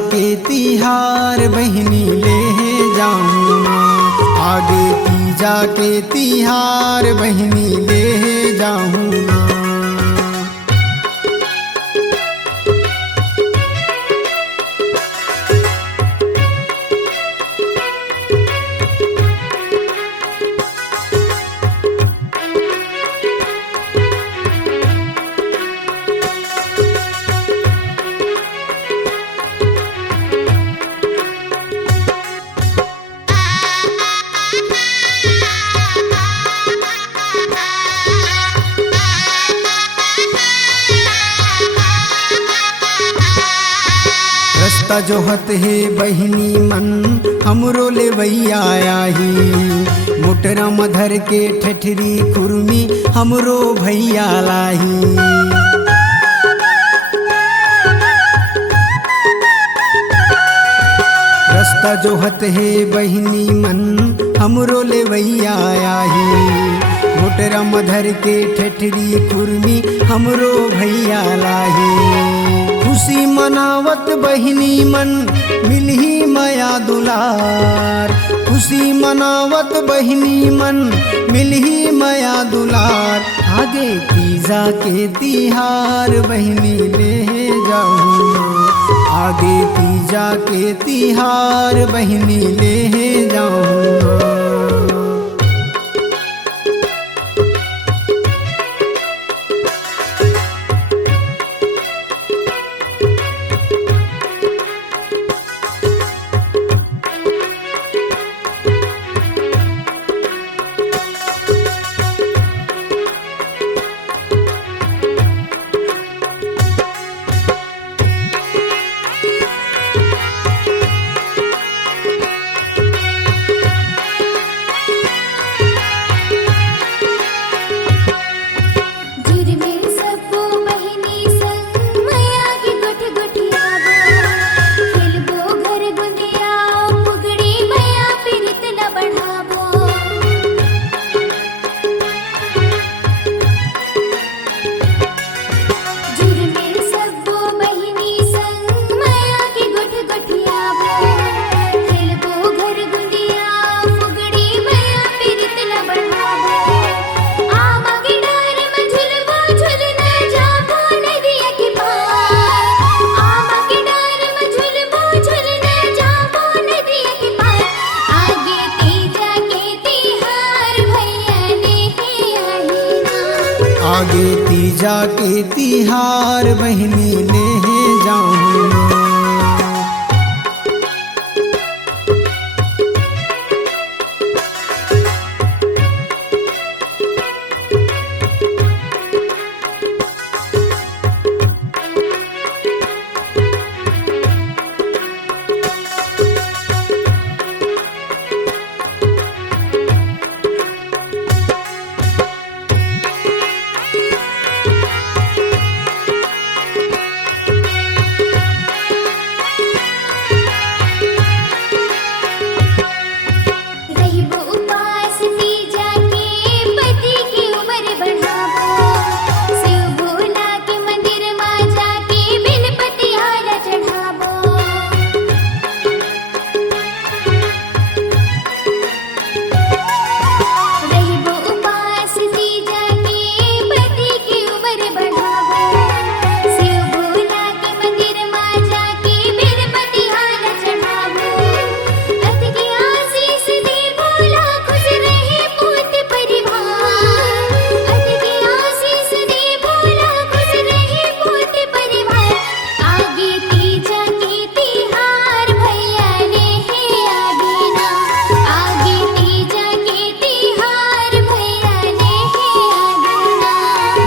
के तिहार बहिनी ले जाऊँ ना, आगे तीजा के तिहार बहिनी ले जाऊँ ना। रास्ता जोहत है बहिनी मन हमरो ले वैया आही, मोटरा मधर के ठठरी खुरमी हमरो भैया लाही। रास्ता जोहत है बहिनी मन हमरो ले वैया आही, मोटरा मधर के ठठरी खुरमी हमरो भैया लाही। खुशी मनावत बहिनी मन मिलही माया दुलार, खुशी मनावत बहिनी मन मिलही माया दुलार। आगे तीजा के तिहार बहिनी ले जाऊँ ना, आगे तीजा के तिहार बहिनी ले जाऊँ ना। आगे तीजा के तिहार बहिनी ले जाऊँ ना।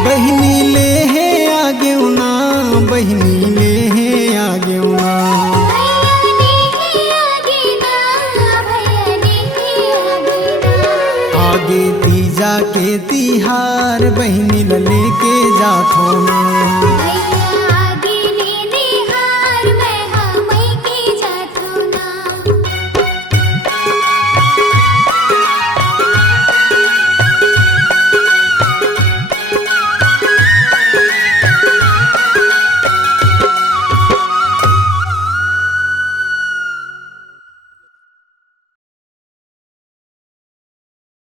बहिनी ले है आगे ना, बहिनी ले है आगे ना। आगे तीजा के तिहार बहिनी लेके जाथो ना।